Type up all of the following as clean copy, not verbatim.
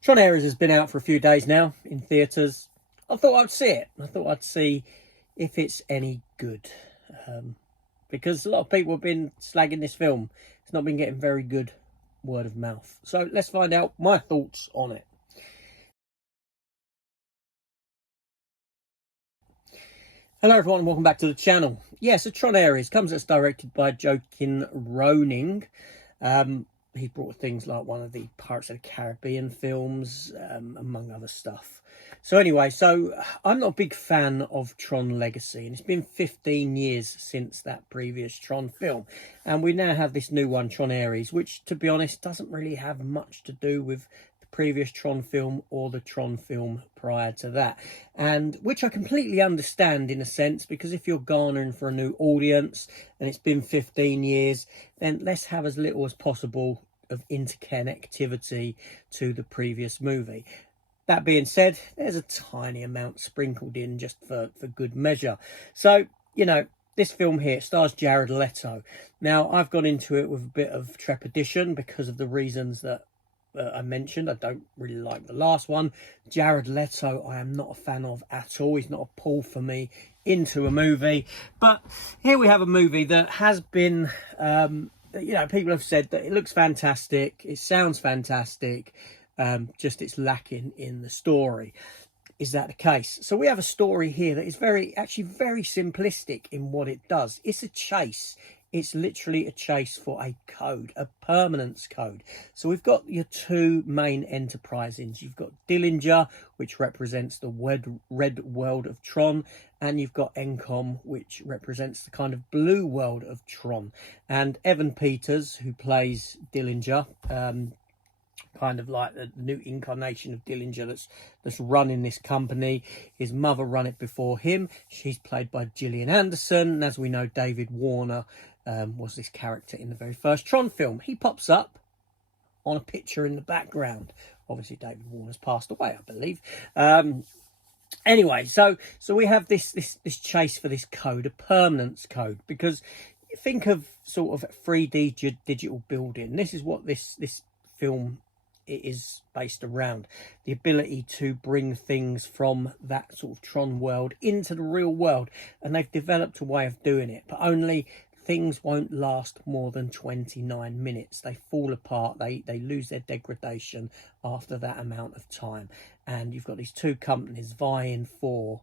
Tron ARES has been out for a few days now in theatres. I thought I'd see it. I thought I'd see if it's any good. Because a lot of people have been slagging this film. It's not been getting very good word of mouth. So let's find out my thoughts on it. Hello everyone, welcome back to the channel. So Tron ARES comes as directed by Joaquin Roning. He brought things like one of the Pirates of the Caribbean films, among other stuff. So anyway, I'm not a big fan of Tron Legacy, and it's been 15 years since that previous Tron film. And we now have this new one, Tron ARES, which, to be honest, doesn't really have much to do with the previous Tron film or the Tron film prior to that. And which I completely understand in a sense, because if you're garnering for a new audience and it's been 15 years, then let's have as little as possible of interconnectivity to the previous movie. That being said, there's a tiny amount sprinkled in just for good measure. So, you know, this film here stars Jared Leto. Now, I've gone into it with a bit of trepidation because of the reasons that I mentioned. I don't really like the last one. Jared Leto, I am not a fan of at all. He's not a pull for me into a movie. But here we have a movie that has been... you know, people have said that it looks fantastic, it sounds fantastic, just it's lacking in the story. Is that the case? So we have a story here that is actually very simplistic in what it does. It's a chase. It's literally a chase for a code, a permanence code. So we've got your two main enterprises. You've got Dillinger, which represents the red world of Tron, and you've got Encom, which represents the kind of blue world of Tron. And Evan Peters, who plays Dillinger, kind of like the new incarnation of Dillinger that's running this company. His mother run it before him. She's played by Gillian Anderson. And as we know, David Warner was this character in the very first Tron film. He pops up on a picture in the background. Obviously, David Warner's passed away, I believe. Anyway, so we have this chase for this code, a permanence code, because think of sort of 3D digital building. This is what this film is based around, the ability to bring things from that sort of Tron world into the real world, and they've developed a way of doing it, but only things won't last more than 29 minutes. They fall apart, they lose their degradation after that amount of time. And you've got these two companies vying for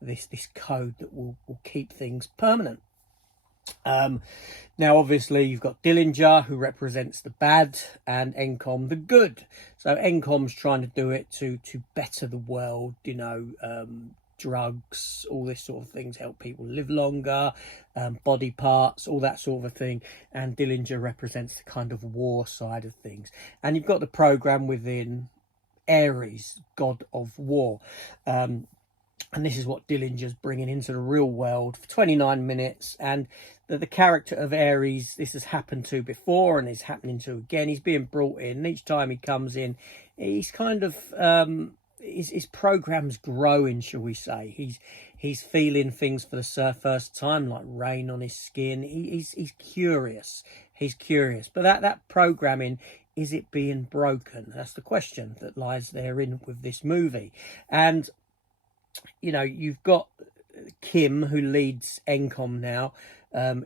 this code that will keep things permanent. Now obviously you've got Dillinger, who represents the bad, and Encom the good. So Encom's trying to do it to better the world, you know, drugs, all this sort of things, help people live longer, body parts, all that sort of thing. And Dillinger represents the kind of war side of things. And you've got the program within ARES, God of War. And this is what Dillinger's bringing into the real world for 29 minutes. And the character of ARES, this has happened to before and is happening to again. He's being brought in. And each time he comes in, he's kind of... his program's growing, shall we say. He's feeling things for the first time, like rain on his skin. He's curious. He's curious. But that programming, is it being broken? That's the question that lies therein with this movie. And, you know, you've got Kim, who leads Encom now.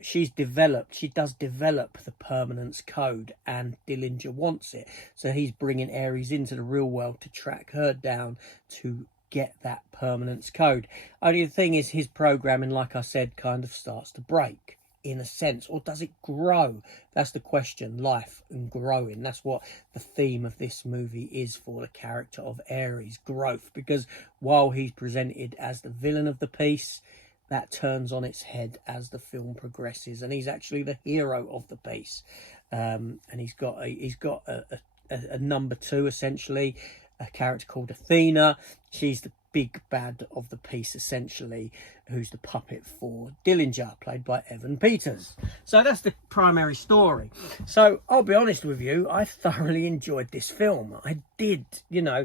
She does develop the permanence code, and Dillinger wants it. So he's bringing ARES into the real world to track her down to get that permanence code. Only the thing is, his programming, like I said, kind of starts to break in a sense, or does it grow? That's the question. Life and growing, that's what the theme of this movie is for the character of ARES, growth. Because while he's presented as the villain of the piece, that turns on its head as the film progresses, and he's actually the hero of the piece. And he's got a number two, essentially, a character called Athena. She's the big bad of the piece, essentially, who's the puppet for Dillinger, played by Evan Peters. So that's the primary story. So I'll be honest with you, I thoroughly enjoyed this film. I did, you know.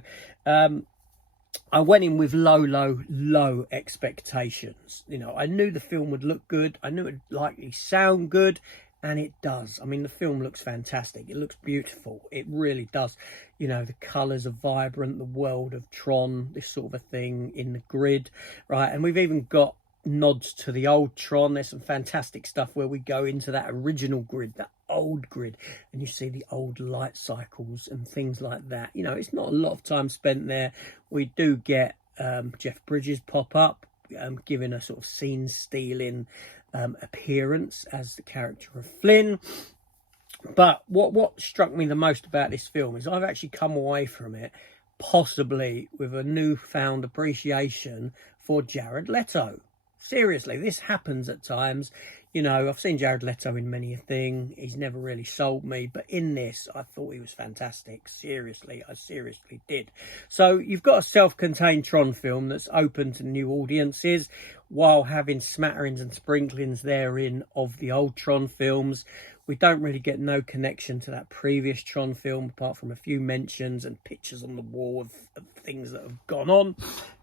I went in with low expectations. You know, I knew the film would look good. I knew it would likely sound good. And it does. I mean, the film looks fantastic. It looks beautiful. It really does. You know, the colours are vibrant, the world of Tron, this sort of a thing in the grid, right? And we've even got nods to the old Tron. There's some fantastic stuff where we go into that original grid, that old grid, and you see the old light cycles and things like that. You know, it's not a lot of time spent there. We do get Jeff Bridges pop up, giving a sort of scene stealing appearance as the character of Flynn. But what struck me the most about this film is I've actually come away from it possibly with a newfound appreciation for Jared Leto. Seriously, this happens at times. You know, I've seen Jared Leto in many a thing. He's never really sold me. But in this, I thought he was fantastic. Seriously, I seriously did. So you've got a self-contained Tron film that's open to new audiences while having smatterings and sprinklings therein of the old Tron films. We don't really get no connection to that previous Tron film, apart from a few mentions and pictures on the wall of things that have gone on.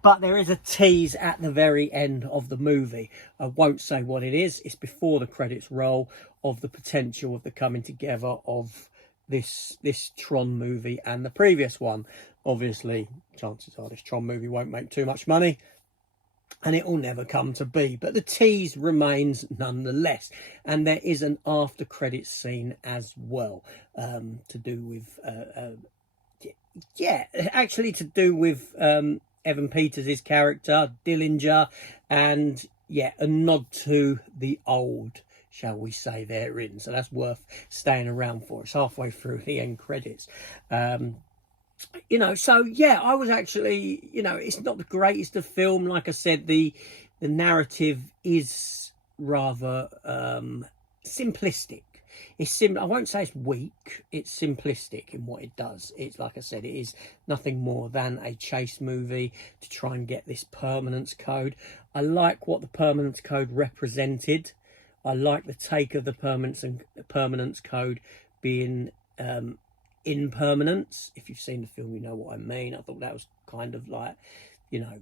But there is a tease at the very end of the movie. I won't say what it is. It's before the credits roll, of the potential of the coming together of this Tron movie and the previous one. Obviously, chances are this Tron movie won't make too much money, and it will never come to be, but the tease remains nonetheless. And there is an after credits scene as well, to do with actually to do with Evan Peters' character Dillinger, and a nod to the old, shall we say, therein. So that's worth staying around for. It's halfway through the end credits. You know, so I was actually, you know, it's not the greatest of film. Like I said, the narrative is rather simplistic. I won't say it's weak. It's simplistic in what it does. It's, like I said, it is nothing more than a chase movie to try and get this permanence code. I like what the permanence code represented. I like the take of the permanence code being impermanence. If you've seen the film, you know what I mean. I thought that was kind of like, you know,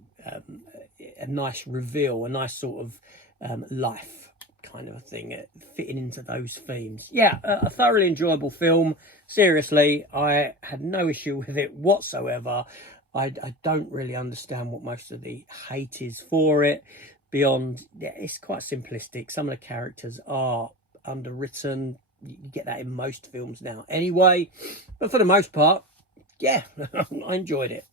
a nice reveal, a nice sort of life kind of a thing, fitting into those themes. A thoroughly enjoyable film. Seriously, I had no issue with it whatsoever. I don't really understand what most of the hate is for it, beyond, it's quite simplistic. Some of the characters are underwritten. You get that in most films now anyway, but for the most part, I enjoyed it.